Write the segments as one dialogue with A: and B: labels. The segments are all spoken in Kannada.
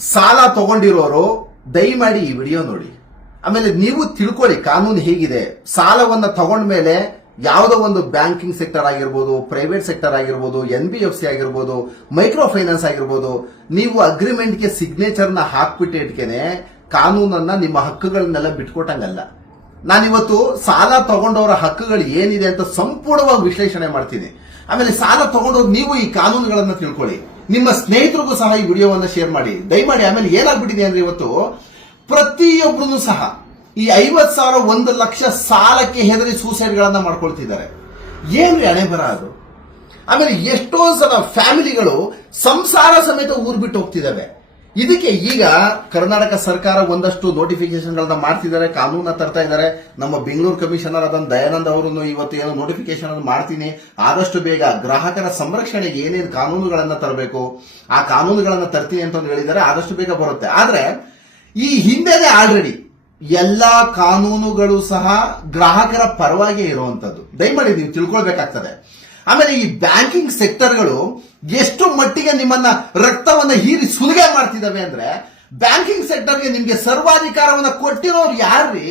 A: ಸಾಲ ತಗೊಂಡಿರೋರು, ದಯಮಾಡಿ ಈ ವಿಡಿಯೋ ನೋಡಿ. ಆಮೇಲೆ ನೀವು ತಿಳ್ಕೊಳ್ಳಿ, ಕಾನೂನು ಹೇಗಿದೆ. ಸಾಲವನ್ನ ತಗೊಂಡ್ಮೇಲೆ ಯಾವುದೋ ಒಂದು ಬ್ಯಾಂಕಿಂಗ್ ಸೆಕ್ಟರ್ ಆಗಿರ್ಬೋದು, ಪ್ರೈವೇಟ್ ಸೆಕ್ಟರ್ ಆಗಿರ್ಬೋದು, ಎನ್ ಬಿ ಎಫ್ ಸಿ ಆಗಿರ್ಬೋದು ಮೈಕ್ರೋ ಫೈನಾನ್ಸ್ ಆಗಿರ್ಬೋದು, ನೀವು ಅಗ್ರಿಮೆಂಟ್ಗೆ ಸಿಗ್ನೇಚರ್ನ ಹಾಕ್ಬಿಟ್ಟಿಟ್ಕೆನೆ ಕಾನೂನನ್ನ ನಿಮ್ಮ ಹಕ್ಕುಗಳನ್ನೆಲ್ಲ ಬಿಟ್ಕೊಟ್ಟಂಗಲ್ಲ. ನಾನಿವತ್ತು ಸಾಲ ತಗೊಂಡವರ ಹಕ್ಕುಗಳು ಏನಿದೆ ಅಂತ ಸಂಪೂರ್ಣವಾಗಿ ವಿಶ್ಲೇಷಣೆ ಮಾಡ್ತೀನಿ. ಆಮೇಲೆ ಸಾಲ ತಗೊಂಡವ್ರು ನೀವು ಈ ಕಾನೂನುಗಳನ್ನ ತಿಳ್ಕೊಳ್ಳಿ. ನಿಮ್ಮ ಸ್ನೇಹಿತರಿಗೂ ಸಹ ಈ ವಿಡಿಯೋವನ್ನು ಶೇರ್ ಮಾಡಿ. ದಯಮಾಡಿ ಆಮೇಲೆ ಏನಾಗ್ಬಿಟ್ಟಿದೆ ಅಂದ್ರೆ ಇವತ್ತು ಪ್ರತಿಯೊಬ್ಬರು ಸಹ ಈ ಐವತ್ ಸಾವಿರ ಒಂದು ಲಕ್ಷ ಸಾಲಕ್ಕೆ ಹೆದರಿ ಸೂಸೈಡ್ಗಳನ್ನ ಮಾಡ್ಕೊಳ್ತಿದ್ದಾರೆ. ಏನ್ರಿ ಹಣೆ ಬರ ಅದು? ಆಮೇಲೆ ಎಷ್ಟೋ ಸಲ ಫ್ಯಾಮಿಲಿಗಳು ಸಂಸಾರ ಸಮೇತ ಊರ್ ಬಿಟ್ಟು ಹೋಗ್ತಿದ್ದಾವೆ. ಇದಕ್ಕೆ ಈಗ ಕರ್ನಾಟಕ ಸರ್ಕಾರ ಒಂದಷ್ಟು ನೋಟಿಫಿಕೇಶನ್ ಗಳನ್ನ ಮಾಡ್ತಿದ್ದಾರೆ ಕಾನೂನ ತರ್ತಾ ಇದ್ದಾರೆ. ನಮ್ಮ ಬೆಂಗಳೂರು ಕಮಿಷನರ್ ಅದನ್ನ ದಯಾನಂದ್ ಅವರನ್ನು ಇವತ್ತು ಏನೋ ನೋಟಿಫಿಕೇಶನ್ ಅನ್ನು ಮಾಡ್ತೀನಿ. ಆದಷ್ಟು ಬೇಗ ಗ್ರಾಹಕರ ಸಂರಕ್ಷಣೆಗೆ ಏನೇನು ಕಾನೂನುಗಳನ್ನ ತರಬೇಕು, ಆ ಕಾನೂನುಗಳನ್ನ ತರ್ತೀನಿ ಅಂತ ಹೇಳಿದ್ದಾರೆ, ಆದಷ್ಟು ಬೇಗ ಬರುತ್ತೆ. ಆದ್ರೆ, ಈ ಹಿಂದೆನೆ ಆಲ್ರೆಡಿ ಎಲ್ಲಾ ಕಾನೂನುಗಳು ಸಹ ಗ್ರಾಹಕರ ಪರವಾಗಿ ಇರುವಂತದ್ದು. ದಯಮಾಡಿ ನೀವು ತಿಳ್ಕೊಳ್ಬೇಕಾಗ್ತದೆ. ಆಮೇಲೆ ಈ ಬ್ಯಾಂಕಿಂಗ್ ಸೆಕ್ಟರ್ಗಳು ಎಷ್ಟು ಮಟ್ಟಿಗೆ ನಿಮ್ಮನ್ನ ರಕ್ತವನ್ನ ಹೀರಿ ಸುಲಿಗೆ ಮಾಡ್ತಿದ್ದಾವೆ ಅಂದ್ರೆ ಬ್ಯಾಂಕಿಂಗ್ ಸೆಕ್ಟರ್ಗೆ ನಿಮ್ಗೆ ಸರ್ವಾಧಿಕಾರವನ್ನ ಕೊಟ್ಟಿರೋರು ಯಾರ್ರಿ?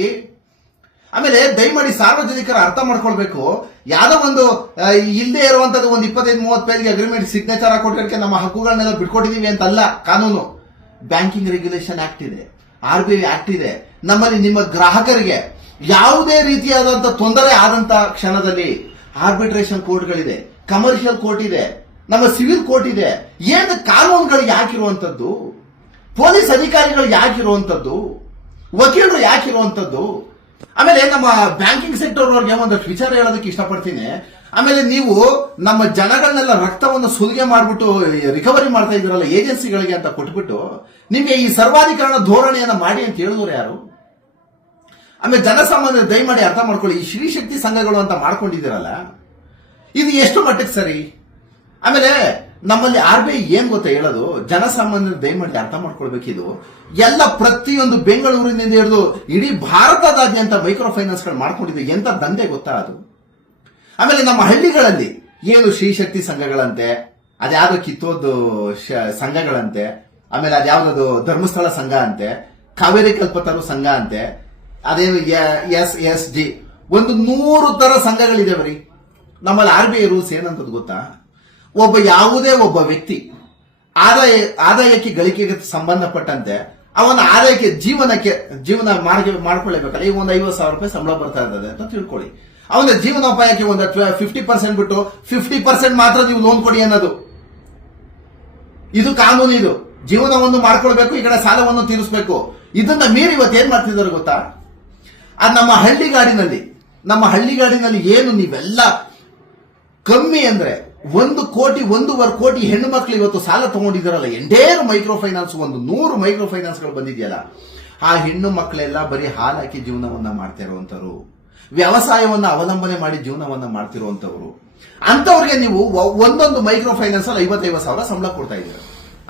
A: ಆಮೇಲೆ ದಯಮಾಡಿ ಸಾರ್ವಜನಿಕರು ಅರ್ಥ ಮಾಡ್ಕೊಳ್ಬೇಕು. ಯಾವ್ದೋ ಒಂದು ಇಲ್ಲದೆ ಇರುವಂತದ್ದು ಒಂದು ಇಪ್ಪತ್ತೈದು ಮೂವತ್ತು ಪೇಜ್ಗೆ ಅಗ್ರಿಮೆಂಟ್ ಸಿಗ್ನೇಚರ್ ಹಾಕೊಟ್ಟಿರೋಕೆ ನಮ್ಮ ಹಕ್ಕುಗಳನ್ನೆಲ್ಲ ಬಿಟ್ಕೊಟ್ಟಿದೀವಿ ಅಂತಲ್ಲ ಕಾನೂನು. ಬ್ಯಾಂಕಿಂಗ್ ರೆಗ್ಯುಲೇಷನ್ ಆಕ್ಟ್ ಇದೆ ಆರ್ ಬಿ ಐ ಆಕ್ಟ್ ಇದೆ. ನಮ್ಮಲ್ಲಿ ನಿಮ್ಮ ಗ್ರಾಹಕರಿಗೆ ಯಾವುದೇ ರೀತಿಯಾದಂತ ತೊಂದರೆ ಆದಂತ ಕ್ಷಣದಲ್ಲಿ ಆರ್ಬಿಟ್ರೇಷನ್ ಕೋರ್ಟ್ಗಳಿದೆ ಕಮರ್ಷಿಯಲ್ ಕೋರ್ಟ್ ಇದೆ, ನಮ್ಮ ಸಿವಿಲ್ ಕೋರ್ಟ್ ಇದೆ. ಏನು ಕಾನೂನುಗಳು ಯಾಕಿರುವಂತದ್ದು ಪೊಲೀಸ್ ಅಧಿಕಾರಿಗಳು ಯಾಕಿರುವಂತದ್ದು ವಕೀಲರು ಯಾಕಿರುವಂತದ್ದು ಆಮೇಲೆ ನಮ್ಮ ಬ್ಯಾಂಕಿಂಗ್ ಸೆಕ್ಟರ್ ಅವ್ರಿಗೆ ಒಂದಷ್ಟು ವಿಚಾರ ಹೇಳೋದಕ್ಕೆ ಇಷ್ಟಪಡ್ತೀನಿ. ಆಮೇಲೆ ನೀವು ನಮ್ಮ ಜನಗಳನ್ನೆಲ್ಲ ರಕ್ತವನ್ನು ಸುಲಿಗೆ ಮಾಡಿಬಿಟ್ಟು ರಿಕವರಿ ಮಾಡ್ತಾ ಇದ್ರಲ್ಲ ಏಜೆನ್ಸಿಗಳಿಗೆ ಅಂತ ಕೊಟ್ಬಿಟ್ಟು, ನಿಮಗೆ ಈ ಸರ್ವಾಧಿಕರಣ ಧೋರಣೆಯನ್ನು ಮಾಡಿ ಅಂತ ಹೇಳಿದ್ರು ಯಾರು? ಆಮೇಲೆ ಜನಸಾಮಾನ್ಯ ದಯಮಾಡಿ ಅರ್ಥ ಮಾಡ್ಕೊಳ್ಳಿ, ಈ ಶ್ರೀಶಕ್ತಿ ಸಂಘಗಳು ಅಂತ ಮಾಡ್ಕೊಂಡಿದ್ದೀರಲ್ಲ, ಇದು ಎಷ್ಟು ಮಟ್ಟಕ್ಕೆ ಸರಿ? ಆಮೇಲೆ ನಮ್ಮಲ್ಲಿ ಆರ್ ಬಿ ಐ ಏನ್ ಗೊತ್ತಾ ಹೇಳೋದು? ಜನಸಾಮಾನ್ಯರು ದಯಮಾಡಿ ಅರ್ಥ ಮಾಡ್ಕೊಳ್ಬೇಕಿದು ಎಲ್ಲ ಪ್ರತಿಯೊಂದು ಬೆಂಗಳೂರಿನಿಂದ ಹಿಡಿದು ಇಡೀ ಭಾರತದಾದ್ಯಂತ ಮೈಕ್ರೋ ಫೈನಾನ್ಸ್ಗಳು ಮಾಡ್ಕೊಂಡಿದೆ, ಎಂತ ದಂಧೆ ಗೊತ್ತಾ ಅದು? ಆಮೇಲೆ ನಮ್ಮ ಹಳ್ಳಿಗಳಲ್ಲಿ ಏನು ಶ್ರೀಶಕ್ತಿ ಸಂಘಗಳಂತೆ ಅದ್ಯಾವುದೋ ಕಿತ್ತೋದು ಸಂಘಗಳಂತೆ, ಆಮೇಲೆ ಅದ್ಯಾವುದೋ ಧರ್ಮಸ್ಥಳ ಸಂಘ ಅಂತೆ, ಕಾವೇರಿ ಕಲ್ಪತರು ಸಂಘ ಅಂತೆ ಅದೇನು ಎಸ್ ಎಸ್, ಜಿ. ಒಂದು ನೂರು ತರ ಸಂಘಗಳಿದಾವೆ ನಮ್ಮಲ್ಲಿ ಆರ್ ಬಿ ಐ ರೂಲ್ಸ್ ಏನಂತದ್ದು ಗೊತ್ತಾ? ಒಬ್ಬ ಯಾವುದೇ ಒಬ್ಬ ವ್ಯಕ್ತಿ ಆದಾಯ, ಆದಾಯಕ್ಕೆ ಗಳಿಕೆಗೆ ಸಂಬಂಧಪಟ್ಟಂತೆ ಅವನ ಆದಾಯಕ್ಕೆ ಜೀವನಕ್ಕೆ, ಜೀವನ ಮಾಡ್ಕೊಳ್ಳೇಬೇಕಲ್ಲ. ಈಗ ಒಂದು ಐವತ್ತು ಸಾವಿರ ರೂಪಾಯಿ ಸಂಬಳ ಬರ್ತಾ ಇರ್ತದೆ ಅಂತ ತಿಳ್ಕೊಳ್ಳಿ. ಅವನ ಜೀವನೋಪಾಯಕ್ಕೆ ಒಂದು ಫಿಫ್ಟಿ ಪರ್ಸೆಂಟ್ ಬಿಟ್ಟು ಫಿಫ್ಟಿ ಪರ್ಸೆಂಟ್ ಮಾತ್ರ ನೀವು ಲೋನ್ ಕೊಡಿ ಅನ್ನೋದು. ಇದು ಕಾನೂನು ಇದು. ಜೀವನವನ್ನು ಮಾಡ್ಕೊಳ್ಬೇಕು, ಈ ಕಡೆ ಸಾಲವನ್ನು ತೀರಿಸಬೇಕು. ಇದನ್ನ ಮೀರಿ ಇವತ್ತು ಏನ್ ಮಾಡ್ತಿದ್ದಾರೆ ಗೊತ್ತಾ? ಅದು ನಮ್ಮ ಹಳ್ಳಿಗಾಡಿನಲ್ಲಿ ನಮ್ಮ ಹಳ್ಳಿಗಾಡಿನಲ್ಲಿ ಏನು ನೀವೆಲ್ಲ ಕಮ್ಮಿ ಅಂದ್ರೆ ಒಂದು ಕೋಟಿ, ಒಂದೂವರೆ ಕೋಟಿ ಹೆಣ್ಣು ಮಕ್ಕಳು ಇವತ್ತು ಸಾಲ ತಗೊಂಡಿದ್ದಾರಲ್ಲ, ಎಂಟೇರ್ ಮೈಕ್ರೋ ಫೈನಾನ್ಸ್ ಒಂದು ನೂರು ಮೈಕ್ರೋ ಫೈನಾನ್ಸ್ಗಳು ಬಂದಿದೆಯಲ್ಲ, ಆ ಹೆಣ್ಣು ಮಕ್ಕಳೆಲ್ಲ ಬರೀ ಹಾಲು ಹಾಕಿ ಜೀವನವನ್ನ ಮಾಡ್ತಾ ಇರುವಂತವ್ರು ವ್ಯವಸಾಯವನ್ನ ಅವಲಂಬನೆ ಮಾಡಿ ಜೀವನವನ್ನ ಮಾಡ್ತಿರುವಂತವ್ರು ಅಂತವ್ರಿಗೆ ನೀವು ಒಂದೊಂದು ಮೈಕ್ರೋ ಫೈನಾನ್ಸ್ ಅಲ್ಲಿ ಐವತ್ತೈವತ್ತು ಸಾವಿರ ಸಂಬಳ ಕೊಡ್ತಾ ಇದ್ದೀರಾ?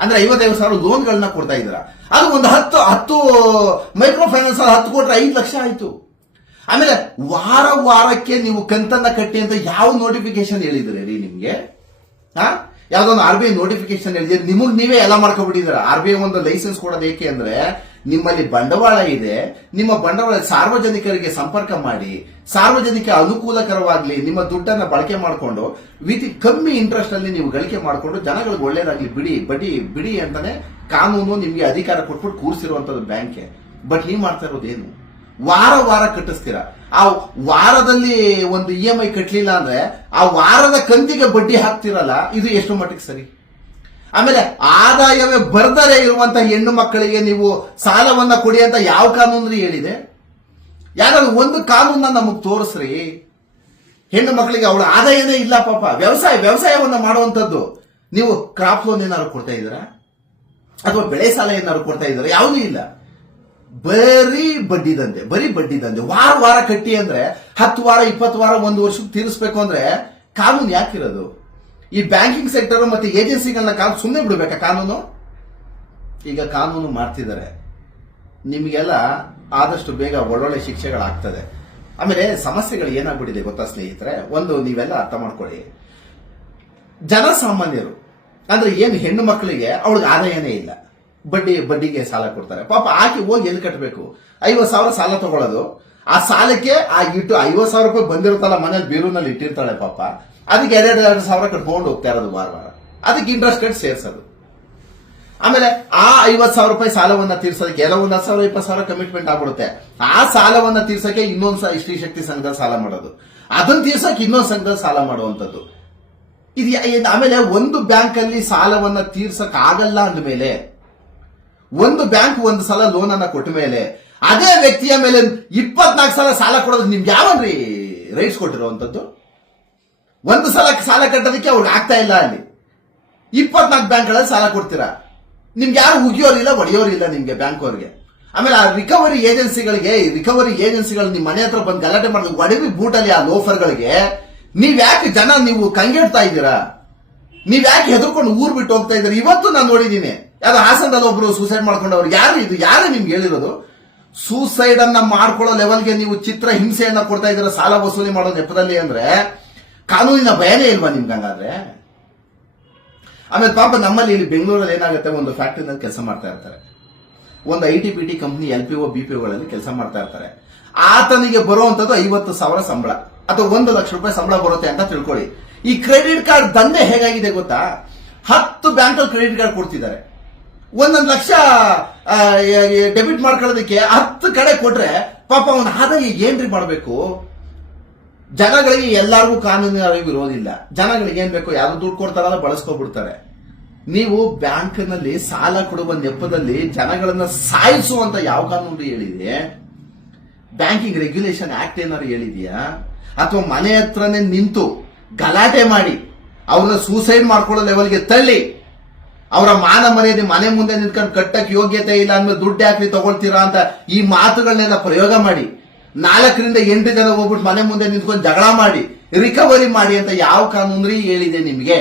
A: ಅಂದ್ರೆ ಐವತ್ತೈದು ಸಾವಿರ ಲೋನ್ಗಳನ್ನ ಕೊಡ್ತಾ ಇದ್ದೀರಾ? ಅದು ಒಂದು ಹತ್ತು ಹತ್ತು ಮೈಕ್ರೋ ಫೈನಾನ್ಸ್ ಅಲ್ಲಿ ಹತ್ತು ಕೋಟಿ ಐದು ಲಕ್ಷ ಆಯ್ತು. ಆಮೇಲೆ ವಾರ ವಾರಕ್ಕೆ ನೀವು ಕಂತನ್ನ ಕಟ್ಟಿ ಅಂತ ಯಾವ ನೋಟಿಫಿಕೇಶನ್ ಹೇಳಿದ್ರೆ ರೀ ನಿಮ್ಗೆ? ಹಾ? ಯಾವ್ದೊಂದು ಆರ್ ಬಿ ಐ ನೋಟಿಫಿಕೇಶನ್ ಹೇಳಿದ್ರೆ ನಿಮಗ್ ನೀವೇ ಎಲ್ಲ ಮಾಡ್ಕೊಬಿಟ್ಟಿದ್ದೀರ ಆರ್ ಬಿ ಐ ಒಂದು ಲೈಸೆನ್ಸ್ ಕೊಡೋದು ಏಕೆ ಅಂದ್ರೆ ನಿಮ್ಮಲ್ಲಿ ಬಂಡವಾಳ ಇದೆ. ನಿಮ್ಮ ಬಂಡವಾಳ ಸಾರ್ವಜನಿಕರಿಗೆ ಸಂಪರ್ಕ ಮಾಡಿ, ಸಾರ್ವಜನಿಕ ಅನುಕೂಲಕರವಾಗ್ಲಿ ನಿಮ್ಮ ದುಡ್ಡನ್ನ ಬಳಕೆ ಮಾಡಿಕೊಂಡು, ವಿತ್ ಕಮ್ಮಿ ಇಂಟ್ರೆಸ್ಟ್ ಅಲ್ಲಿ ನೀವು ಗಳಿಕೆ ಮಾಡಿಕೊಂಡು ಜನಗಳಿಗೆ ಒಳ್ಳೇದಾಗ್ಲಿ ಬಿಡಿ, ಬಡಿ, ಬಿಡಿ ಅಂತಾನೆ ಕಾನೂನು ನಿಮ್ಗೆ ಅಧಿಕಾರ ಕೊಟ್ಬಿಟ್ಟು ಕೂರಿಸಿರುವಂತದ್ದು ಬ್ಯಾಂಕ್ಗೆ ಬಟ್ ನೀವ್ ಮಾಡ್ತಾ ಇರೋದೇನು? ವಾರ ವಾರ ಕಟ್ಟಿಸ್ತೀರಾ. ಆ ವಾರದಲ್ಲಿ ಒಂದು ಇ ಎಂ ಐ ಕಟ್ಟಲಿಲ್ಲ ಅಂದ್ರೆ ಆ ವಾರದ ಕಂತಿಗೆ ಬಡ್ಡಿ ಹಾಕ್ತಿರಲ್ಲ, ಇದು ಎಷ್ಟು ಮಟ್ಟಿಗೆ ಸರಿ? ಆಮೇಲೆ ಆದಾಯವೇ ಬರ್ದರೆ ಇರುವಂತಹ ಹೆಣ್ಣು ಮಕ್ಕಳಿಗೆ ನೀವು ಸಾಲವನ್ನ ಕೊಡಿ ಅಂತ ಯಾವ ಕಾನೂನು ಹೇಳಿದೆ? ಯಾರಾದ್ರೂ ಒಂದು ಕಾನೂನ ನಮಗ್ ತೋರಿಸ್ರಿ. ಹೆಣ್ಣು ಮಕ್ಕಳಿಗೆ ಅವಳ ಆದಾಯನೇ ಇಲ್ಲ ಪಾಪ. ವ್ಯವಸಾಯ, ವ್ಯವಸಾಯವನ್ನ ಮಾಡುವಂತದ್ದು. ನೀವು ಕ್ರಾಪ್ ಲೋನ್ ಏನಾದ್ರು ಕೊಡ್ತಾ ಇದ್ದೀರಾ? ಅಥವಾ ಬೆಳೆ ಸಾಲ ಏನಾದ್ರು ಕೊಡ್ತಾ ಇದ್ದೀರಾ? ಯಾವುದೂ ಇಲ್ಲ. ಬರೀ ಬಡ್ಡಿ ದಂಧೆ, ಬರೀ ಬಡ್ಡಿ ದಂಧೆ. ವಾರ ವಾರ ಕಟ್ಟಿ ಅಂದ್ರೆ ಹತ್ತು ವಾರ, ಇಪ್ಪತ್ತು ವಾರ, ಒಂದು ವರ್ಷಕ್ಕೆ ತೀರಿಸ್ಬೇಕು ಅಂದ್ರೆ ಕಾನೂನು ಯಾಕಿರೋದು ಈ ಬ್ಯಾಂಕಿಂಗ್ ಸೆಕ್ಟರ್ ಮತ್ತೆ ಏಜೆನ್ಸಿಗಳನ್ನ ಕಾನೂನು ಸುಮ್ಮನೆ ಬಿಡಬೇಕಾ ಕಾನೂನು? ಈಗ ಕಾನೂನು ಮಾಡ್ತಿದ್ದಾರೆ. ನಿಮಗೆಲ್ಲ ಆದಷ್ಟು ಬೇಗ ಒಳ್ಳೊಳ್ಳೆ ಶಿಕ್ಷೆಗಳಾಗ್ತದೆ. ಆಮೇಲೆ ಸಮಸ್ಯೆಗಳು ಏನಾಗ್ಬಿಟ್ಟಿದೆ ಗೊತ್ತಾ ಸ್ನೇಹಿತರೆ? ಒಂದು, ನೀವೆಲ್ಲ ಅರ್ಥ ಮಾಡ್ಕೊಳ್ಳಿ. ಜನಸಾಮಾನ್ಯರು, ಅಂದ್ರೆ ಏನು ಹೆಣ್ಣು ಮಕ್ಕಳಿಗೆ ಅವಳಿಗೆ ಆದಾಯನೇ ಇಲ್ಲ. ಬಡ್ಡಿ, ಬಡ್ಡಿಗೆ ಸಾಲ ಕೊಡ್ತಾರೆ. ಪಾಪ ಆಕೆ ಹೋಗಿ ಎಲ್ಲಿ ಕಟ್ಟಬೇಕು ಐವತ್ತು ಸಾವಿರ ಸಾಲ ತಗೊಳ್ಳೋದು. ಆ ಸಾಲಕ್ಕೆ ಆ ಇಟ್ಟು ಐವತ್ತು ಸಾವಿರ ರೂಪಾಯಿ ಬಂದಿರುತ್ತಲ್ಲ ಮನೇಲಿ ಬೀರೂನಲ್ಲಿ ಇಟ್ಟಿರ್ತಾಳೆ ಪಾಪ. ಅದಕ್ಕೆ ಎರಡೆರಡು ಎರಡು ಸಾವಿರ ಕಟ್ಕೊಂಡು ಹೋಗ್ತಾ ಇರೋದು ವಾರ ವಾರ. ಅದಕ್ಕೆ ಇಂಟ್ರೆಸ್ಟ್ ಕಟ್ ಸೇರ್ಸೋದು. ಆಮೇಲೆ ಆ ಐವತ್ತು ಸಾವಿರ ರೂಪಾಯಿ ಸಾಲವನ್ನ ತೀರ್ಸೋದಕ್ಕೆ ಎಲ್ಲ ಒಂದು ಹತ್ತು ಸಾವಿರ, ಇಪ್ಪತ್ತು ಸಾವಿರ ಕಮಿಟ್ಮೆಂಟ್ ಆಗ್ಬಿಡುತ್ತೆ. ಆ ಸಾಲವನ್ನ ತೀರ್ಸೋಕೆ ಇನ್ನೊಂದು ಸ್ತ್ರೀ ಶಕ್ತಿ ಸಂಘದಲ್ಲಿ ಸಾಲ ಮಾಡೋದು. ಅದನ್ನ ತೀರ್ಸೋಕೆ ಇನ್ನೊಂದು ಸಂಘದಲ್ಲಿ ಸಾಲ ಮಾಡುವಂಥದ್ದು. ಇದು ಆಮೇಲೆ ಒಂದು ಬ್ಯಾಂಕಲ್ಲಿ ಸಾಲವನ್ನ ತೀರ್ಸಕ್ ಆಗಲ್ಲ ಅಂದ್ಮೇಲೆ ಒಂದು ಬ್ಯಾಂಕ್ ಒಂದು ಸಲ ಲೋನ್ ಅನ್ನ ಕೊಟ್ಟ ಮೇಲೆ ಅದೇ ವ್ಯಕ್ತಿಯ ಮೇಲೆ ಇಪ್ಪತ್ನಾಲ್ಕು ಸಲ ಸಾಲ ಕೊಡೋದು ನಿಮ್ಗೆ ಯಾವನ್ರಿ ರೈಟ್ಸ್ ಕೊಟ್ಟಿರುವಂತದ್ದು ಒಂದು ಸಲ ಸಾಲ ಕಟ್ಟೋದಕ್ಕೆ ಅವ್ರಿಗೆ ಆಗ್ತಾ ಇಲ್ಲ ಅಲ್ಲಿ. ಇಪ್ಪತ್ನಾಲ್ಕು ಬ್ಯಾಂಕ್ಗಳಲ್ಲಿ ಸಾಲ ಕೊಡ್ತೀರಾ? ನಿಮ್ಗೆ ಯಾರು ಉಗಿಯೋರಿಲ್ಲ ಒಡೆಯೋರಿಲ್ಲ ನಿಮ್ಗೆ ಬ್ಯಾಂಕ್ ಅವ್ರಿಗೆ. ಆಮೇಲೆ ಆ ರಿಕವರಿ ಏಜೆನ್ಸಿಗಳಿಗೆ ರಿಕವರಿ ಏಜೆನ್ಸಿಗಳು ನಿಮ್ಮ ಮನೆ ಹತ್ರ ಬಂದು ಗಲಾಟೆ ಮಾಡಿದ್ರು ಒಡವಿ ಬೂಟಲ್ಲಿ ಆ ಲೋಫರ್ಗಳಿಗೆ ನೀವ್ ಯಾಕೆ ಜನ ನೀವು ಕಂಗೆಡ್ತಾ ಇದ್ದೀರಾ? ನೀವ್ ಯಾಕೆ ಹೆದರ್ಕೊಂಡು ಊರ್ ಬಿಟ್ಟು ಹೋಗ್ತಾ ಇದ್ದಾರೆ? ಇವತ್ತು ನಾನು ನೋಡಿದೀನಿ. ಯಾವ್ದು ಹಾಸನದಲ್ಲಿ ಒಬ್ರು ಸೂಸೈಡ್ ಮಾಡ್ಕೊಂಡವ್ರು ಯಾರು ಇದು? ಯಾರು ನಿಮ್ಗೆ ಹೇಳಿರೋದು? ಸೂಸೈಡ್ ಅನ್ನ ಮಾಡ್ಕೊಳ್ಳೋ ಲೆವೆಲ್ಗೆ ನೀವು ಚಿತ್ರ ಹಿಂಸೆಯನ್ನ ಕೊಡ್ತಾ ಇದ್ರೆ ಸಾಲ ವಸೂಲಿ ಮಾಡೋ ನೆಪದಲ್ಲಿ ಅಂದ್ರೆ ಕಾನೂನಿನ ಭಯನೇ ಇಲ್ವಾ ನಿಮ್ಗೆ ಹಂಗಾದ್ರೆ? ಆಮೇಲೆ ಪಾಪ ನಮ್ಮಲ್ಲಿ ಇಲ್ಲಿ ಬೆಂಗಳೂರಲ್ಲಿ ಏನಾಗುತ್ತೆ? ಒಂದು ಫ್ಯಾಕ್ಟ್ರಿನಲ್ಲಿ ಕೆಲಸ ಮಾಡ್ತಾ ಇರ್ತಾರೆ. ಒಂದು I T P T company L P O B P ಒಗಳಲ್ಲಿ ಕೆಲಸ ಮಾಡ್ತಾ ಇರ್ತಾರೆ. ಆತನಿಗೆ ಬರುವಂತದ್ದು ಐವತ್ತು ಸಾವಿರ ಸಂಬಳ. ಅಥವಾ ಒಂದು ಲಕ್ಷ ರೂಪಾಯಿ ಸಂಬಳ ಬರುತ್ತೆ ಅಂತ ತಿಳ್ಕೊಳ್ಳಿ. ಈ ಕ್ರೆಡಿಟ್ ಕಾರ್ಡ್ ದಂಧೆ ಹೇಗಾಗಿದೆ ಗೊತ್ತಾ? ಹತ್ತು ಬ್ಯಾಂಕಲ್ಲಿ ಕ್ರೆಡಿಟ್ ಕಾರ್ಡ್ ಕೊಡ್ತಿದ್ದಾರೆ. ಒಂದೊಂದು ಲಕ್ಷ ಡೆಬಿಟ್ ಮಾಡ್ಕೊಳ್ಳೋದಕ್ಕೆ ಹತ್ತು ಕಡೆ ಕೊಟ್ರೆ ಪಾಪ ಅವನ ಆದಾಯ ಏನ್ರಿ ಮಾಡಬೇಕು? ಜನಗಳಿಗೆ ಎಲ್ಲರಿಗೂ ಕಾನೂನಿನ ಅರಿವು ಇರೋದಿಲ್ಲ. ಜನಗಳಿಗೆ ಏನ್ ಬೇಕು? ಯಾರು ದುಡ್ಡು ಕೊಡ್ತಾರಲ್ಲ ಬಳಸ್ಕೊಬಿಡ್ತಾರೆ. ನೀವು ಬ್ಯಾಂಕ್ನಲ್ಲಿ ಸಾಲ ಕೊಡುವ ನೆಪದಲ್ಲಿ ಜನಗಳನ್ನ ಸಾಯಿಸುವಂತ ಯಾವ ಕಾನೂನು ಹೇಳಿದೆ? ಬ್ಯಾಂಕಿಂಗ್ ರೆಗ್ಯುಲೇಷನ್ ಆಕ್ಟ್ ಏನಾದ್ರು ಹೇಳಿದ್ಯಾ? ಅಥವಾ ಮನೆ ಹತ್ರನೇ ನಿಂತು ಗಲಾಟೆ ಮಾಡಿ, ಅವ್ರನ್ನ ಸೂಸೈಡ್ ಮಾಡ್ಕೊಳ್ಳೋ ಲೆವೆಲ್ಗೆ ತಳ್ಳಿ, ಅವರ ಮಾನ ಮರ್ಯಾದೆ ಮನೆ ಮುಂದೆ ನಿಂತ್ಕೊಂಡು ಕಟ್ಟಕ್ಕೆ ಯೋಗ್ಯತೆ ಇಲ್ಲ ಅಂದ್ಮೇಲೆ ದುಡ್ಡು ಯಾಕ್ರಿ ತಗೊಳ್ತೀರಾ ಅಂತ ಈ ಮಾತುಗಳನ್ನೆಲ್ಲ ಪ್ರಯೋಗ ಮಾಡಿ, ನಾಲ್ಕರಿಂದ ಎಂಟು ಜನ ಹೋಗ್ಬಿಟ್ಟು ಮನೆ ಮುಂದೆ ನಿಂತ್ಕೊಂಡು ಜಗಳ ಮಾಡಿ ರಿಕವರಿ ಮಾಡಿ ಅಂತ ಯಾವ ಕಾನೂನು ಹೇಳಿದೆ ನಿಮಗೆ?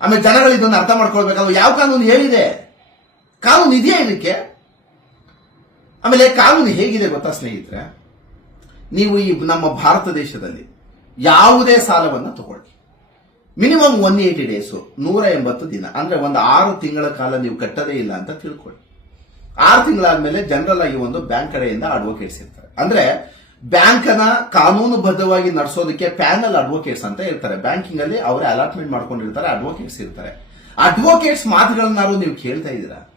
A: ಆಮೇಲೆ ಜನಗಳು ಇದನ್ನು ಅರ್ಥ ಮಾಡ್ಕೊಳ್ಬೇಕಲ್ವ? ಯಾವ ಕಾನೂನು ಹೇಳಿದೆ? ಕಾನೂನು ಇದೆಯಾ ಇದಕ್ಕೆ? ಆಮೇಲೆ ಕಾನೂನು ಹೇಗಿದೆ ಗೊತ್ತಾ ಸ್ನೇಹಿತರೆ? ನೀವು ಈ ನಮ್ಮ ಭಾರತ ದೇಶದಲ್ಲಿ ಯಾವುದೇ ಸಾಲವನ್ನು ತಗೊಳ್ಳಿ. ಮಿನಿಮಮ್ ಒನ್ ಏಯ್ಟಿ ಡೇಸು ನೂರ ಎಂಬತ್ತು ದಿನ. ಅಂದ್ರೆ ಒಂದು ಆರು ತಿಂಗಳ ಕಾಲ ನೀವು ಕಟ್ಟದೇ ಇಲ್ಲ ಅಂತ ತಿಳ್ಕೊಳ್ಳಿ. ಆರು ತಿಂಗಳಾದ್ಮೇಲೆ ಜನರಲ್ ಆಗಿ ಒಂದು ಬ್ಯಾಂಕ್ ಕಡೆಯಿಂದ ಅಡ್ವೊಕೇಟ್ಸ್ ಇರ್ತಾರೆ. ಅಂದ್ರೆ ಬ್ಯಾಂಕನ ಕಾನೂನುಬದ್ಧವಾಗಿ ನಡೆಸೋದಕ್ಕೆ ಪ್ಯಾನಲ್ ಅಡ್ವೊಕೇಟ್ಸ್ ಅಂತ ಇರ್ತಾರೆ. ಬ್ಯಾಂಕಿಂಗ್ ಅಲ್ಲಿ ಅವರೇ ಅಲಾಟ್ಮೆಂಟ್ ಮಾಡ್ಕೊಂಡಿರ್ತಾರೆ ಅಡ್ವೊಕೇಟ್ಸ್ ಇರ್ತಾರೆ. ಅಡ್ವೊಕೇಟ್ಸ್ ಮಾತುಗಳನ್ನಾರು ನೀವು ಕೇಳ್ತಾ ಇದ್ದೀರಾ?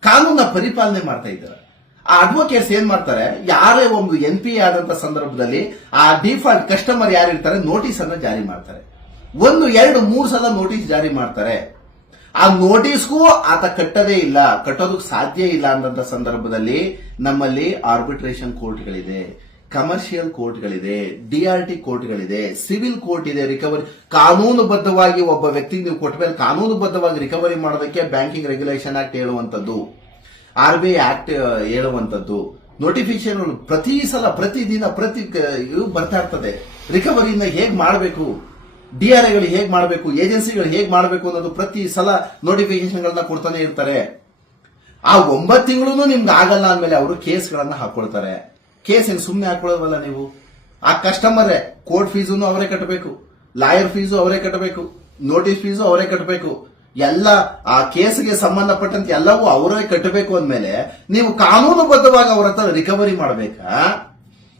A: ಕಾನೂನ ಪರಿಪಾಲನೆ ಮಾಡ್ತಾ ಇದ್ದೀರಾ? ಅಡ್ವೊಕೇಟ್ಸ್ ಏನ್ ಮಾಡ್ತಾರೆ? ಯಾರೇ ಒಂದು ಎನ್ ಪಿ ಆದಂತ ಸಂದರ್ಭದಲ್ಲಿ ಆ ಡಿಫಾಲ್ಟ್ ಕಸ್ಟಮರ್ ಯಾರಿರ್ತಾರೆ ನೋಟಿಸ್ ಅನ್ನ ಜಾರಿ ಮಾಡ್ತಾರೆ. ಒಂದು, ಎರಡು, ಮೂರು ಸಲ ನೋಟಿಸ್ ಜಾರಿ ಮಾಡ್ತಾರೆ. ಆ ನೋಟಿಸ್ಗೂ ಆತ ಕಟ್ಟದೇ ಇಲ್ಲ. ಕಟ್ಟೋದಕ್ಕೆ ಸಾಧ್ಯ ಇಲ್ಲ ಅಂದಂತ ಸಂದರ್ಭದಲ್ಲಿ ನಮ್ಮಲ್ಲಿ ಆರ್ಬಿಟ್ರೇಷನ್ ಕೋರ್ಟ್ಗಳಿದೆ ಕಮರ್ಷಿಯಲ್ ಕೋರ್ಟ್ಗಳಿದೆ ಡಿಆರ್ಟಿ ಕೋರ್ಟ್ಗಳಿದೆ ಸಿವಿಲ್ ಕೋರ್ಟ್ ಇದೆ. ರಿಕವರಿ ಕಾನೂನುಬದ್ಧವಾಗಿ ಒಬ್ಬ ವ್ಯಕ್ತಿಗೆ ನೀವು ಕೊಟ್ಟ ಮೇಲೆ ಕಾನೂನುಬದ್ಧವಾಗಿ ರಿಕವರಿ ಮಾಡೋದಕ್ಕೆ ಬ್ಯಾಂಕಿಂಗ್ ರೆಗ್ಯುಲೇಷನ್ ಆಕ್ಟ್ ಹೇಳುವಂತದ್ದು ಆರ್ ಬಿ ಐ ಆಕ್ಟ್ ಹೇಳುವಂತದ್ದು ನೋಟಿಫಿಕೇಶನ್ ಪ್ರತಿ ಸಲ, ಪ್ರತಿ ಕ- ಇವು ಬರ್ತಾ ಇರ್ತದೆ. ರಿಕವರಿಯಿಂದ ಹೇಗೆ ಮಾಡಬೇಕು? ಡಿ ಆರ್ ಐಗಳು ಹೇಗೆ ಮಾಡಬೇಕು? ಏಜೆನ್ಸಿಗಳು ಹೇಗೆ ಮಾಡಬೇಕು ಅನ್ನೋದು ಪ್ರತಿ ಸಲ ನೋಟಿಫಿಕೇಶನ್ಗಳನ್ನ ಕೊಡ್ತಾನೆ ಇರ್ತಾರೆ. ಆ ಒಂಬತ್ತು ತಿಂಗಳು ನಿಮ್ಗೆ ಆಗಲ್ಲ ಅಂದಮೇಲೆ ಅವರು ಕೇಸ್ಗಳನ್ನ ಹಾಕೊಳ್ತಾರೆ. ಕೇಸ್ ಏನು ಸುಮ್ಮನೆ ಹಾಕೊಳ್ಳೋದಲ್ಲ ನೀವು? ಆ ಕಸ್ಟಮರೇ ಕೋರ್ಟ್ ಫೀಸನ್ನು ಅವರೇ ಕಟ್ಟಬೇಕು ಲಾಯರ್ ಫೀಸು ಅವರೇ ಕಟ್ಟಬೇಕು ನೋಟಿಸ್ ಫೀಸು ಅವರೇ ಕಟ್ಟಬೇಕು ಎಲ್ಲ ಆ ಕೇಸ್ಗೆ ಸಂಬಂಧಪಟ್ಟಂತೆ ಎಲ್ಲವೂ ಅವರೇ ಕಟ್ಟಬೇಕು ಅಂದಮೇಲೆ ನೀವು ಕಾನೂನುಬದ್ಧವಾಗಿ ಅವರ ಹತ್ರ ರಿಕವರಿ ಮಾಡಬೇಕಾ?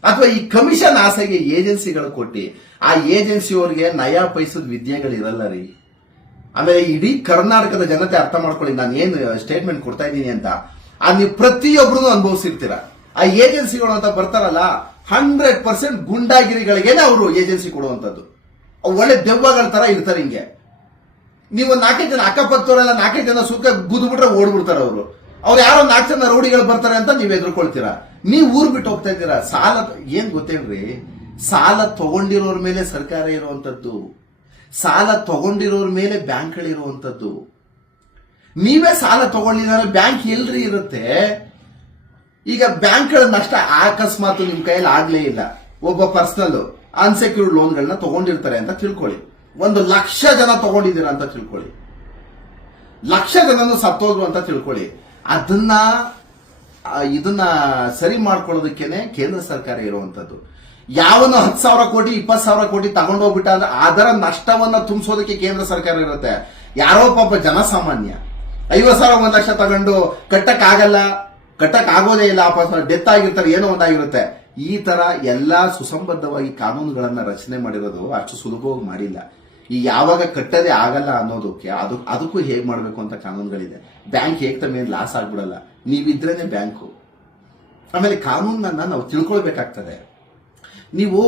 A: ಅಥವಾ ಈ ಕಮಿಷನ್ ಆಸೆಗೆ ಏಜೆನ್ಸಿಗಳು ಕೊಟ್ಟು ಆ ಏಜೆನ್ಸಿಯವರಿಗೆ ನಯಾ ಪೈಸದ ವಿದ್ಯೆಗಳಿರಲ್ಲ ರೀ? ಆಮೇಲೆ ಇಡೀ ಕರ್ನಾಟಕದ ಜನತೆ ಅರ್ಥ ಮಾಡ್ಕೊಳ್ಳಿ, ನಾನು ಏನು ಸ್ಟೇಟ್ಮೆಂಟ್ ಕೊಡ್ತಾ ಇದ್ದೀನಿ ಅಂತ. ಆ ನೀವು ಪ್ರತಿಯೊಬ್ಬರು ಅನುಭವಿಸಿರ್ತೀರ. ಆ ಏಜೆನ್ಸಿಗಳು ಅಂತ ಬರ್ತಾರಲ್ಲ ಹಂಡ್ರೆಡ್ ಪರ್ಸೆಂಟ್ ಗುಂಡಾಗಿರಿಗಳಿಗೇನೆ ಅವರು ಏಜೆನ್ಸಿ ಕೊಡುವಂಥದ್ದು. ಒಳ್ಳೆ ದೆವ್ವಗಳ ತರ ಇರ್ತಾರೆ ಹಿಂಗೆ. ನೀವು ನಾಲ್ಕೆ ನಾಲ್ಕೈದು ಜನ ಅಕ್ಕಪಕ್ಕದವರೆಲ್ಲ ನಾಲ್ಕೈದು ಜನ ಸುಖ ಗುದ್ಬಿಟ್ರೆ ಓಡ್ಬಿಡ್ತಾರೆ ಅವರು. ಅವ್ರು ಯಾರೋ ನಾಲ್ಕು ಜನ ರೌಡಿಗಳು ಬರ್ತಾರೆ ಅಂತ ನೀವು ಎದುರ್ಕೊಳ್ತೀರಾ? ನೀವು ಊರ್ ಬಿಟ್ಟು ಹೋಗ್ತಾ ಇದ್ದೀರಾ? ಸಾಲ ಏನ್ ಗೊತ್ತೇನ್ರಿ? ಸಾಲ ತಗೊಂಡಿರೋರ್ ಮೇಲೆ ಸರ್ಕಾರ ಇರುವಂತದ್ದು. ಸಾಲ ತಗೊಂಡಿರೋರ್ ಮೇಲೆ ಬ್ಯಾಂಕ್ಗಳಿರುವಂತದ್ದು ನೀವೇ ಸಾಲ ತಗೊಂಡಿದ್ದಾರೆ, ಬ್ಯಾಂಕ್ ಎಲ್ರಿ ಇರುತ್ತೆ? ಈಗ ಬ್ಯಾಂಕ್ಗಳ ನಷ್ಟ ಅಕಸ್ಮಾತ್ ನಿಮ್ ಕೈಯಲ್ಲಿ ಆಗ್ಲೇ ಇಲ್ಲ. ಒಬ್ಬ ಪರ್ಸನಲ್ ಅನ್ಸೆಕ್ಯೂರ್ಡ್ ಲೋನ್ಗಳನ್ನ ತಗೊಂಡಿರ್ತಾರೆ ಅಂತ ತಿಳ್ಕೊಳ್ಳಿ. ಒಂದು ಲಕ್ಷ ಜನ ತಗೊಂಡಿದ್ದೀರಾ ಅಂತ ತಿಳ್ಕೊಳ್ಳಿ. ಲಕ್ಷ ಜನನು ಸತ್ತೋದ್ರು ಅಂತ ತಿಳ್ಕೊಳ್ಳಿ. ಅದನ್ನ ಇದನ್ನ ಸರಿ ಮಾಡ್ಕೊಳ್ಳೋದಕ್ಕೇನೆ ಕೇಂದ್ರ ಸರ್ಕಾರ ಇರುವಂತದ್ದು. ಯಾವನು ಹತ್ತು ಸಾವಿರ ಕೋಟಿ, ಇಪ್ಪತ್ತು ಸಾವಿರ ಕೋಟಿ ತಗೊಂಡೋಗ್ಬಿಟ್ಟ ಅಂದ್ರೆ ಅದರ ನಷ್ಟವನ್ನ ತುಂಬಿಸೋದಕ್ಕೆ ಕೇಂದ್ರ ಸರ್ಕಾರ ಇರುತ್ತೆ. ಯಾರೋ ಪಾಪ ಜನಸಾಮಾನ್ಯ. ಐವತ್ತು ಸಾವಿರ ಒಂದು ಲಕ್ಷ ತಗೊಂಡು ಕಟ್ಟಕ್ ಆಗಲ್ಲ ಕಟ್ಟಕ್ ಆಗೋದೇ ಇಲ್ಲ ಡೆತ್ ಆಗಿರ್ತಾರೆ, ಏನೋ ಒಂದಾಗಿರುತ್ತೆ. ಈ ತರ ಎಲ್ಲಾ ಸುಸಂಬದ್ಧವಾಗಿ ಕಾನೂನುಗಳನ್ನ ರಚನೆ ಮಾಡಿರೋದು ಅಷ್ಟು ಸುಲಭವಾಗಿ ಮಾಡಿಲ್ಲ. ಈ ಯಾವಾಗ ಕಟ್ಟದೇ ಆಗಲ್ಲ ಅನ್ನೋದಕ್ಕೆ ಅದು, ಅದಕ್ಕೂ ಹೇಗೆ ಮಾಡಬೇಕು ಅಂತ ಕಾನೂನುಗಳಿದೆ. ಬ್ಯಾಂಕ್ ಹೇಗ್ ತಮ್ಮ ಲಾಸ್ ಆಗ್ಬಿಡಲ್ಲ. ನೀವಿದ್ರೇನೆ ಬ್ಯಾಂಕು. ಆಮೇಲೆ ಕಾನೂನನ್ನ ನಾವು ತಿಳ್ಕೊಳ್ಬೇಕಾಗ್ತದೆ. ನೀವು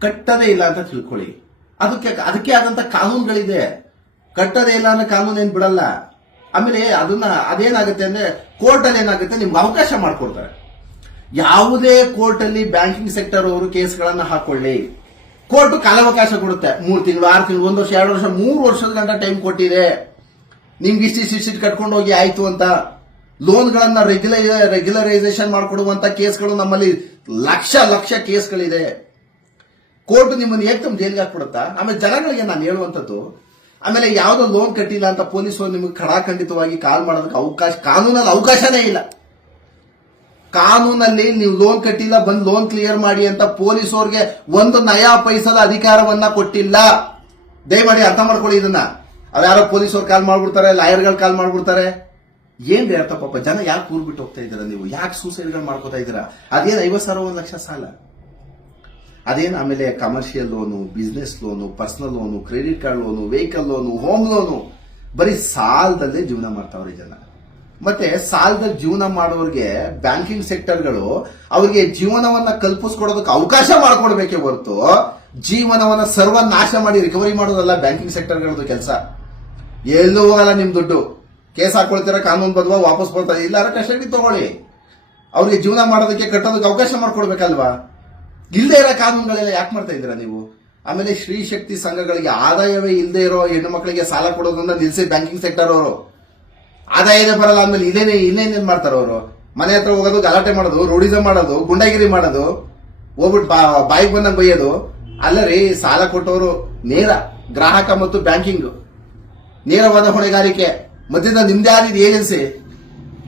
A: ಕಟ್ಟದೇ ಇಲ್ಲ ಅಂತ ತಿಳ್ಕೊಳ್ಳಿ. ಅದಕ್ಕೆ ಅದಕ್ಕೆ ಆದಂತ ಕಾನೂನುಗಳಿದೆ. ಕಟ್ಟದೇ ಇಲ್ಲ ಅನ್ನೋ ಕಾನೂನು ಏನ್ ಬಿಡಲ್ಲ. ಆಮೇಲೆ ಅದನ್ನ, ಅದೇನಾಗುತ್ತೆ ಅಂದ್ರೆ ಕೋರ್ಟಲ್ಲಿ ಏನಾಗುತ್ತೆ, ನಿಮ್ಗೆ ಅವಕಾಶ ಮಾಡಿಕೊಡ್ತಾರೆ. ಯಾವುದೇ ಕೋರ್ಟ್ ಅಲ್ಲಿ ಬ್ಯಾಂಕಿಂಗ್ ಸೆಕ್ಟರ್ ಅವರು ಕೇಸ್ಗಳನ್ನ ಹಾಕೊಳ್ಳಿ. ಕೋರ್ಟ್ ಕಾಲಾವಕಾಶ ಕೊಡುತ್ತೆ. ಮೂರು ತಿಂಗಳು, ಆರು ತಿಂಗಳು, ಒಂದು ವರ್ಷ, ಎರಡು ವರ್ಷ, ಮೂರು ವರ್ಷದ ಗಂಟ ಟೈಮ್ ಕೊಟ್ಟಿದೆ. ನಿಮ್ಗೆ ಇಷ್ಟು ಇಷ್ಟು ಕಟ್ಕೊಂಡು ಹೋಗಿ ಆಯ್ತು ಅಂತ ಲೋನ್ಗಳನ್ನ ರೆಗ್ಯುಲೈ ರೆಗ್ಯುಲರೈಸೇಷನ್ ಮಾಡಿಕೊಡುವಂತ ಕೇಸ್ಗಳು ನಮ್ಮಲ್ಲಿ ಲಕ್ಷ ಲಕ್ಷ ಕೇಸ್ಗಳಿದೆ. ಕೋರ್ಟ್ ನಿಮ್ಮನ್ನು ಏಕ್ದಮ್ ಜೈಲಿಗೆ ಹಾಕ್ಬಿಡುತ್ತಾ? ಆಮೇಲೆ ಜನಗಳಿಗೆ ನಾನು ಹೇಳುವಂಥದ್ದು, ಆಮೇಲೆ ಯಾವುದೋ ಲೋನ್ ಕಟ್ಟಿಲ್ಲ ಅಂತ ಪೊಲೀಸರು ನಿಮಗೆ ಖಡಾಖಂಡಿತವಾಗಿ ಕಾಲ್ ಮಾಡೋದಕ್ಕೆ ಅವಕಾಶ, ಕಾನೂನಲ್ಲಿ ಅವಕಾಶನೇ ಇಲ್ಲ. ಕಾನೂನಲ್ಲಿ ನೀವು ಲೋನ್ ಕಟ್ಟಿಲ್ಲ, ಬಂದು ಲೋನ್ ಕ್ಲಿಯರ್ ಮಾಡಿ ಅಂತ ಪೊಲೀಸವ್ರಿಗೆ ಒಂದು ನಯಾ ಪೈಸದ ಅಧಿಕಾರವನ್ನ ಕೊಟ್ಟಿಲ್ಲ. ದಯಮಾಡಿ ಅರ್ಥ ಮಾಡ್ಕೊಳ್ಳಿ ಇದನ್ನ. ಅದ್ಯಾರೋ ಪೊಲೀಸವ್ರು ಕಾಲ್ ಮಾಡ್ಬಿಡ್ತಾರೆ, ಲಾಯರ್ಗಳು ಕಾಲ್ ಮಾಡ್ಬಿಡ್ತಾರೆ. ಏನ್ ಅರ್ಥ ಪಾಪ? ಜನ ಯಾಕೆ ಕೂರ್ಬಿಟ್ಟು ಹೋಗ್ತಾ ಇದ್ದೀರಾ ನೀವು? ಯಾಕೆ ಸೂಸೈಡ್ಗಳು ಮಾಡ್ಕೋತಾ ಇದ್ದೀರಾ? ಅದೇನು ಐವತ್ ಸಾವಿರ ಒಂದು ಲಕ್ಷ ಸಾಲ? ಅದೇನು ಆಮೇಲೆ commercial loan business loan personal loan credit card loan vehicle loan home loan ಬರೀ ಸಾಲದಲ್ಲೇ ಜೀವನ ಮಾಡ್ತಾವ್ರೆ ಜನ. ಮತ್ತೆ ಸಾಲದಲ್ಲಿ ಜೀವನ ಮಾಡೋರಿಗೆ ಬ್ಯಾಂಕಿಂಗ್ ಸೆಕ್ಟರ್ಗಳು ಅವರಿಗೆ ಜೀವನವನ್ನ ಕಲ್ಪಿಸ್ಕೊಡೋದಕ್ಕೆ ಅವಕಾಶ ಮಾಡ್ಕೊಡ್ಬೇಕೇ ಹೊರತು ಜೀವನವನ್ನ ಸರ್ವನಾಶ ಮಾಡಿ ರಿಕವರಿ ಮಾಡೋದಲ್ಲ ಬ್ಯಾಂಕಿಂಗ್ ಸೆಕ್ಟರ್ಗಳದ್ದು ಕೆಲಸ. ಎಲ್ಲೂ ಹೋಗಲ್ಲ ನಿಮ್ ದುಡ್ಡು. ಕೇಸ್ ಹಾಕೊಳ್ತೀರಾ, ಕಾನೂನು ಬದ್ವಾ, ವಾಪಸ್ ಬರ್ತಾರೆ ಇಲ್ಲಾರ ಕಸ್ಟಡಿ ತಗೊಳ್ಳಿ. ಅವ್ರಿಗೆ ಜೀವನ ಮಾಡೋದಕ್ಕೆ ಕಟ್ಟೋದಕ್ಕೆ ಅವಕಾಶ ಮಾಡ್ಕೊಡ್ಬೇಕಲ್ವಾ? ಇಲ್ಲದೆ ಇರೋ ಕಾನೂನುಗಳೆಲ್ಲ ಯಾಕೆ ಮಾಡ್ತಾ ಇದ್ದೀರಾ ನೀವು? ಆಮೇಲೆ ಶ್ರೀ ಶಕ್ತಿ ಸಂಘಗಳಿಗೆ ಆದಾಯವೇ ಇಲ್ಲದೆ ಇರೋ ಹೆಣ್ಣು ಮಕ್ಕಳಿಗೆ ಸಾಲ ಕೊಡೋದನ್ನ ನಿಲ್ಸಿ ಬ್ಯಾಂಕಿಂಗ್ ಸೆಕ್ಟರ್ ಅವರು. ಆದಾಯನೇ ಬರಲ್ಲ ಆದ್ಮೇಲೆ ಇಲ್ಲೇನೆ ಇನ್ನೇನೇನ್ ಮಾಡ್ತಾರೆ ಅವರು? ಮನೆ ಹತ್ರ ಹೋಗೋದು, ಗಲಾಟೆ ಮಾಡೋದು, ರೂಢಿಸಂ ಮಾಡೋದು, ಗುಂಡಾಗಿರಿ ಮಾಡೋದು, ಹೋಗ್ಬಿಟ್ಟು ಬಾ, ಬಾಯಿಗೆ ಬಂದಂಗೆ ಬೈಯೋದು. ಅಲ್ಲ ರೀ, ಸಾಲ ಕೊಟ್ಟವರು ನೇರ ಗ್ರಾಹಕ ಮತ್ತು ಬ್ಯಾಂಕಿಂಗ್ ನೇರವಾದ ಹೊಣೆಗಾರಿಕೆ. ಮಧ್ಯದ ನಿಮ್ದೇ ಆದ ಏಜೆನ್ಸಿ.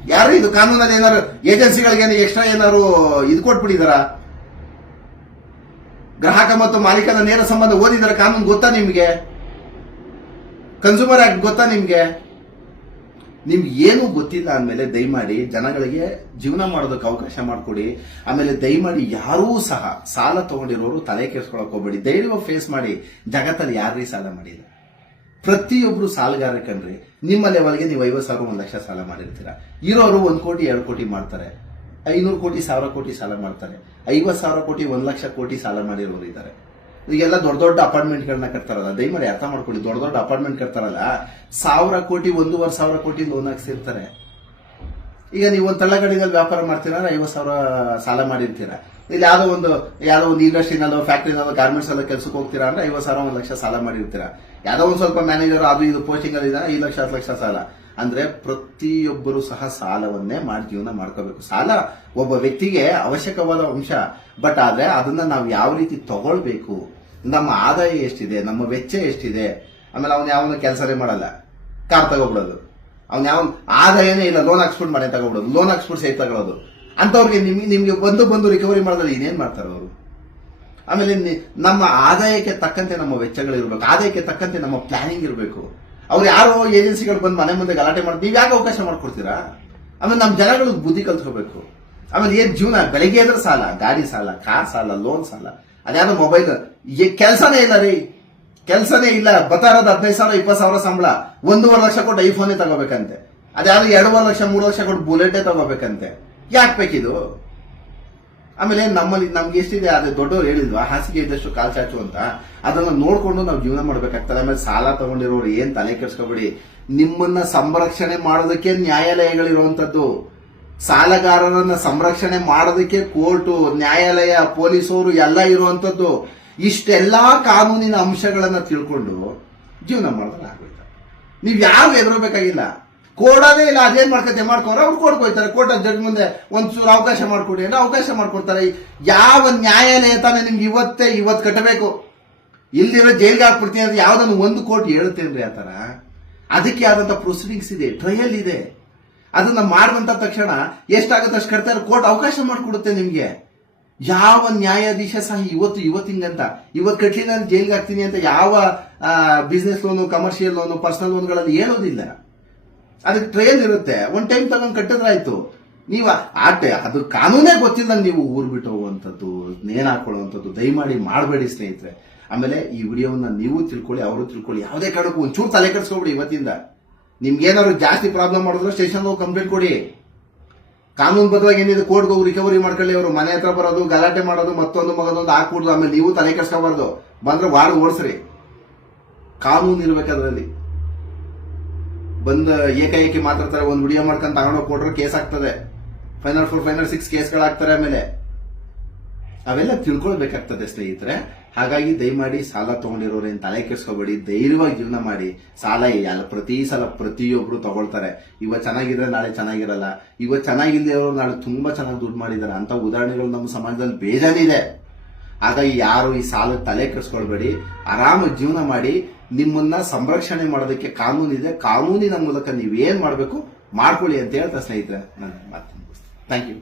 A: ಯಾರು ಇದು? ಕಾನೂನಲ್ಲಿ ಏನಾದ್ರು ಏಜೆನ್ಸಿಗಳಿಗೆ ಎಕ್ಸ್ಟ್ರಾ ಏನಾರು ಇದು ಕೊಟ್ಬಿಟ್ಟಿದಾರ? ಗ್ರಾಹಕ ಮತ್ತು ಮಾಲೀಕನ ನೇರ ಸಂಬಂಧ ಓದಿದಾರ ಕಾನೂನು ಗೊತ್ತಾ ನಿಮ್ಗೆ? ಕನ್ಸ್ಯೂಮರ್ ಆಕ್ಟ್ ಗೊತ್ತಾ ನಿಮ್ಗೆ? ನಿಮ್ಗೆ ಏನು ಗೊತ್ತಿಲ್ಲ ಅಂದಮೇಲೆ ದಯಮಾಡಿ ಜನಗಳಿಗೆ ಜೀವನ ಮಾಡೋದಕ್ಕೆ ಅವಕಾಶ ಮಾಡಿಕೊಡಿ. ಆಮೇಲೆ ದಯಮಾಡಿ ಯಾರೂ ಸಹ ಸಾಲ ತಗೊಂಡಿರೋರು ತಲೆ ಕೆಡ್ಸ್ಕೊಳಕ್ ಹೋಗ್ಬೇಡಿ. ಧೈರ್ಯವಾಗಿ ಫೇಸ್ ಮಾಡಿ. ಜಗತ್ತಲ್ಲಿ ಯಾರೀ ಸಾಲ ಮಾಡಿಲ್ಲ ಪ್ರತಿಯೊಬ್ರು ಸಾಲಗಾರ ಕಣ್ರಿ. ನಿಮ್ಮ ಲೆವೆಲ್ಗೆ ನೀವು ಐವತ್ತು ಸಾವಿರ, ಒಂದು ಲಕ್ಷ ಸಾಲ ಮಾಡಿರ್ತೀರ? ಇರೋರು ಒಂದು ಕೋಟಿ, ಎರಡು ಕೋಟಿ ಮಾಡ್ತಾರೆ. ಐನೂರು ಕೋಟಿ, ಸಾವಿರ ಕೋಟಿ ಸಾಲ ಮಾಡ್ತಾರೆ. ಐವತ್ತು ಸಾವಿರ ಕೋಟಿ, ಒಂದು ಲಕ್ಷ ಕೋಟಿ ಸಾಲ ಮಾಡಿರೋರು ಇದ್ದಾರೆ. ಈಗೆಲ್ಲ ದೊಡ್ಡ ದೊಡ್ಡ ಅಪಾರ್ಟ್ಮೆಂಟ್ಗಳನ್ನ ಕಟ್ತಾರಲ್ಲ ದಯಮಾಡಿ ಅರ್ಥ ಮಾಡ್ಕೊಳ್ಳಿ, ದೊಡ್ಡ ದೊಡ್ಡ ಅಪಾರ್ಟ್ಮೆಂಟ್ ಕಟ್ತಾರಲ್ಲ, ಸಾವಿರ ಕೋಟಿ, ಒಂದೂವರೆ ಸಾವಿರ ಕೋಟಿ ಲೋನ್ ಹಾಕ್ಸಿರ್ತಾರೆ. ಈಗ ನೀವು ಒಂದು ತಳ್ಳಗಡಿನಲ್ಲಿ ವ್ಯಾಪಾರ ಮಾಡ್ತೀರ ಐವತ್ತು ಸಾವಿರ ಸಾಲ ಮಾಡಿರ್ತೀರ. ಇಲ್ಲಿ ಯಾವುದೋ ಒಂದು ಯಾವುದೋ ಒಂದು ಇಂಡಸ್ಟ್ರಿನಲ್ಲೋ ಫ್ಯಾಕ್ಟ್ರಿನಲ್ಲೋ ಗಾರ್ಮೆಂಟ್ಸ್ ಎಲ್ಲ ಕೆಲಸಕ್ಕೆ ಹೋಗ್ತೀರಾ ಅಂದ್ರೆ ಐವತ್ತು ಸಾವಿರ, ಒಂದು ಲಕ್ಷ ಸಾಲ ಮಾಡಿರ್ತೀರ. ಯಾವುದೋ ಒಂದು ಸ್ವಲ್ಪ ಮ್ಯಾನೇಜರ್ ಅದು ಇದು ಪೋಸ್ಟಿಂಗ್ ಅಲ್ಲಿ ಐದು ಲಕ್ಷ, ಹತ್ತು ಲಕ್ಷ ಸಾಲ. ಅಂದ್ರೆ ಪ್ರತಿಯೊಬ್ಬರು ಸಹ ಸಾಲವನ್ನೇ ಮಾಡಿ ಜೀವನ ಮಾಡ್ಕೋಬೇಕು. ಸಾಲ ಒಬ್ಬ ವ್ಯಕ್ತಿಗೆ ಅವಶ್ಯಕವಾದ ಅಂಶ ಬಟ್ ಆದ್ರೆ ಅದನ್ನ ನಾವು ಯಾವ ರೀತಿ ತಗೊಳ್ಬೇಕು ನಮ್ಮ ಆದಾಯ ಎಷ್ಟಿದೆ, ನಮ್ಮ ವೆಚ್ಚ ಎಷ್ಟಿದೆ, ಆಮೇಲೆ ಅವನು ಯಾವನು ಕೆಲಸನೇ ಮಾಡಲ್ಲ. ಕಾರ್ ತಗೋಬಿಡೋದು. ಅವ್ನು ಯಾವ ಆದಾಯನೇ ಇಲ್ಲ ಲೋನ್ ಹಾಕ್ಸ್ಬಿಟ್ಟು ಮನೆ ತಗೋಬಿಡೋದು ಲೋನ್ ಹಾಕ್ಸ್ಬಿಟ್ಟು ಸೈಟ್ ತಗೊಳ್ಳೋದು ಅಂತವ್ರಿಗೆ ನಿಮ್ಗೆ ನಿಮ್ಗೆ ಬಂದು ಬಂದು ರಿಕವರಿ ಮಾಡಿದ್ರೆ ಇನ್ನೇನು ಮಾಡ್ತಾರೆ ಅವರು? ಆಮೇಲೆ ನಮ್ಮ ಆದಾಯಕ್ಕೆ ತಕ್ಕಂತೆ ನಮ್ಮ ವೆಚ್ಚಗಳಿರ್ಬೇಕು ಆದಾಯಕ್ಕೆ ತಕ್ಕಂತೆ ನಮ್ಮ ಪ್ಲಾನಿಂಗ್ ಇರಬೇಕು. ಅವ್ರು ಯಾರೋ ಏಜೆನ್ಸಿಗಳು ಬಂದು ಮನೆ ಮುಂದೆ ಗಲಾಟೆ ಮಾಡಿ ನೀವು ಯಾಕೆ ಅವಕಾಶ ಮಾಡ್ಕೊಡ್ತೀರಾ? ಆಮೇಲೆ ನಮ್ಮ ಜನಗಳಿಗೆ ಬುದ್ಧಿ ಕಲ್ತ್ಕೋಬೇಕು. ಆಮೇಲೆ ಏನು ಜೀವನ, ಬೆಳಗ್ಗೆ ಎದ್ರೆ ಸಾಲ, ಗಾಡಿ ಸಾಲ, ಕಾರ್ ಸಾಲ ಲೋನ್ ಸಾಲ ಅದ್ಯಾವುದೋ ಮೊಬೈಲ್ ಕೆಲಸನೇ ಇಲ್ಲ ರೀ. ಕೆಲಸನೇ ಇಲ್ಲ. ಇರೋದು ಹದಿನೈದು ಸಾವಿರ, ಇಪ್ಪತ್ತು ಸಾವಿರ ಸಂಬಳ. ಒಂದೂವರೆ ಲಕ್ಷ ಕೊಟ್ಟು ಐಫೋನೇ ತಗೋಬೇಕಂತೆ. ಅದ್ಯಾವ ಎರಡೂವರೆ ಲಕ್ಷ, ಮೂರು ಲಕ್ಷ ಕೊಟ್ಟು ಬುಲೆಟೇ ತಗೋಬೇಕಂತೆ. ಯಾಕೆ ಬೇಕಿದು? ಆಮೇಲೆ ನಮ್ಮಲ್ಲಿ, ನಮ್ಗೆ ಎಷ್ಟಿದೆ? ಅದೇ ದೊಡ್ಡವ್ರು ಹೇಳಿಲ್ವಾ ಹಾಸಿಗೆ ಇದ್ದಷ್ಟು ಕಾಲ್ ಚಾಚು ಅಂತ. ಅದನ್ನ ನೋಡ್ಕೊಂಡು ನಾವು ಜೀವನ ಮಾಡ್ಬೇಕಾಗ್ತದೆ. ಆಮೇಲೆ ಸಾಲ ತಗೊಂಡಿರೋರು ಏನ್ ತಲೆ ಕೆಡ್ಸ್ಕೊಬೇಡಿ. ನಿಮ್ಮನ್ನ ಸಂರಕ್ಷಣೆ ಮಾಡೋದಕ್ಕೆ ನ್ಯಾಯಾಲಯಗಳಿರುವಂತದ್ದು. ಸಾಲಗಾರರನ್ನ ಸಂರಕ್ಷಣೆ ಮಾಡೋದಕ್ಕೆ ಕೋರ್ಟು, ನ್ಯಾಯಾಲಯ, ಪೊಲೀಸರು ಎಲ್ಲ ಇರುವಂತದ್ದು ಇಷ್ಟೆಲ್ಲಾ ಕಾನೂನಿನ ಅಂಶಗಳನ್ನ ತಿಳ್ಕೊಂಡು ಜೀವನ ಮಾಡಿದ್ರೆ ನೀವ್ ಯಾರು ಎದುರಬೇಕಾಗಿಲ್ಲ ಕೊಡೋದೇ ಇಲ್ಲ, ಅದೇನ್ ಮಾಡ್ಕತೆ? ಮಾಡ್ಕೋರ ಅವ್ರು ಕೊಡ್ಕೋಯ್ತಾರೆ ಕೋರ್ಟ್ ಜಡ್ಜ್ ಮುಂದೆ ಒಂಚೂರು ಅವಕಾಶ ಮಾಡ್ಕೊಡಿ ಅಂದ್ರೆ ಅವಕಾಶ ಮಾಡ್ಕೊಡ್ತಾರೆ. ಯಾವ ನ್ಯಾಯಾಲಯ ತಾನೇ ನಿಮ್ಗೆ ಇವತ್ತೇ ಇವತ್ತು ಕಟ್ಟಬೇಕು? ಇಲ್ದಿರೋ ಜೈಲ್ಗೆ ಹಾಕ್ಬಿಡ್ತೀನಿ ಅಂದ್ರೆ ಯಾವ್ದನ್ನು ಒಂದು ಕೋರ್ಟ್ ಹೇಳುತ್ತೇನ್ರಿ ಆ ತರ ಅದಕ್ಕೆ ಆದಂತ ಪ್ರೊಸೀಡಿಂಗ್ಸ್ ಇದೆ ಟ್ರಯಲ್ ಇದೆ. ಅದನ್ನ ಮಾಡಿದಂತ ತಕ್ಷಣ ಎಷ್ಟಾಗುತ್ತೆ ಅಷ್ಟು ಕಟ್ತಾರೆ ಕೋರ್ಟ್ ಅವಕಾಶ ಮಾಡಿಕೊಡುತ್ತೆ ನಿಮ್ಗೆ. ಯಾವ ನ್ಯಾಯಾಧೀಶ ಸಹ ಇವತ್ತು ಇವತ್ತಿಂಗಂತ ಇವತ್ತು ಕಟ್ಲಿ ನಾನು ಜೈಲ್ಗೆ ಹಾಕ್ತೀನಿ ಅಂತ ಯಾವ business loan commercial loan personal ಲೋನ್ಗಳಲ್ಲಿ ಹೇಳೋದಿಲ್ಲ. ಅದಕ್ಕೆ ಟ್ರೈನ್ ಇರುತ್ತೆ. ಒಂದ್ ಟೈಮ್ ತಗೊಂಡು ಕಟ್ಟಿದ್ರಾಯ್ತು. ನೀವು ಆಟೆ ಅದು ಕಾನೂನೇ ಗೊತ್ತಿಲ್ಲ ನೀವು ಊರ್ ಬಿಟ್ಟು ಹೋಗುವಂಥದ್ದು, ನೇಣ್ ಹಾಕೊಳ್ಳುವಂಥದ್ದು, ದಯಮಾಡಿ ಮಾಡಬೇಡಿ ಸ್ನೇಹಿತರೆ. ಆಮೇಲೆ ಈ ವಿಡಿಯೋವನ್ನ ನೀವು ತಿಳ್ಕೊಳ್ಳಿ, ಅವರು ತಿಳ್ಕೊಳ್ಳಿ, ಯಾವುದೇ ಕಾರಣಕ್ಕೂ ಒಂಚೂರು ತಲೆ ಕೆಡಿಸ್ಕೊಬಿಡಿ ಇವತ್ತಿಂದ. ನಿಮ್ಗೆ ಏನಾದ್ರು ಜಾಸ್ತಿ ಪ್ರಾಬ್ಲಮ್ ಮಾಡಿದ್ರೆ ಸ್ಟೇಷನ್ ಹೋಗಿ ಕಂಪ್ಲೇಂಟ್ ಕೊಡಿ. ಕಾನೂನು ಬದಲಾಗಿ ಏನಿದೆ ಕೋರ್ಟ್ಗೆ ಹೋಗಿ ರಿಕವರಿ ಮಾಡ್ಕೊಳ್ಳಿ ಅವರು. ಮನೆ ಹತ್ರ ಬರೋದು, ಗಲಾಟೆ ಮಾಡೋದು, ಮತ್ತೊಂದು ಮಗದೊಂದು ಹಾಕ್ಬಿಡ್ದು ಆಮೇಲೆ ನೀವು ತಲೆ ಕೆಡ್ಸ್ಕೋಬಾರ್ದು. ಬಂದ್ರೆ ವಾರ್ಡ್ ಓಡಿಸ್ರಿ. ಕಾನೂನು ಇರ್ಬೇಕು ಅದರಲ್ಲಿ. ಬಂದ ಏಕಾಏಕಿ ಮಾತಾಡ್ತಾರೆ, ಒಂದು ವಿಡಿಯೋ ಮಾಡ್ಕೊಂಡು ತಗೊಂಡೋಗಿ ಕೊಟ್ರೆ ಕೇಸ್ ಆಗ್ತದೆ. ಫೈನಲ್ ಫೋರ್ ಫೈನಲ್ ಸಿಕ್ಸ್ ಕೇಸ್ಗಳಾಗ್ತಾರೆ ಆಮೇಲೆ. ಅವೆಲ್ಲ ತಿಳ್ಕೊಳ್ಬೇಕಾಗ್ತದೆ ಸ್ನೇಹಿತರೆ. ಹಾಗಾಗಿ ದಯಮಾಡಿ ಸಾಲ ತಗೊಂಡಿರೋರೇನು ತಲೆ ಕೆಡಿಸ್ಕೋಬೇಡಿ, ಧೈರ್ಯವಾಗಿ ಜೀವನ ಮಾಡಿ. ಸಾಲ ಎಲ್ಲ ಪ್ರತಿ ಸಲ ಪ್ರತಿಯೊಬ್ರು ತಗೊಳ್ತಾರೆ. ಇವ ಚೆನ್ನಾಗಿದ್ರೆ ನಾಳೆ ಚೆನ್ನಾಗಿರಲ್ಲ. ಇವ ಚೆನ್ನಾಗಿಲ್ಲದೆ ನಾಳೆ ತುಂಬಾ ಚೆನ್ನಾಗಿ ದುಡ್ಡು ಮಾಡಿದ್ದಾರೆ. ಅಂತ ಉದಾಹರಣೆಗಳು ನಮ್ಮ ಸಮಾಜದಲ್ಲಿ ಬೇಜಾನಿದೆ ಹಾಗಾಗಿ ಯಾರು ಈ ಸಾಲ ತಲೆ ಕೆಡಿಸ್ಕೊಳ್ಬೇಡಿ. ಆರಾಮಾಗಿ ಜೀವನ ಮಾಡಿ. ನಿಮ್ಮನ್ನ ಸಂರಕ್ಷಣೆ ಮಾಡೋದಕ್ಕೆ ಕಾನೂನಿದೆ ಕಾನೂನಿನ ಮೂಲಕ ನೀವೇನ್ ಮಾಡಬೇಕು ಮಾಡ್ಕೊಳ್ಳಿ ಅಂತ ಹೇಳ್ತಾ ಸ್ನೇಹಿತರೆ ನನ್ನ ಮಾತು ಥ್ಯಾಂಕ್ ಯು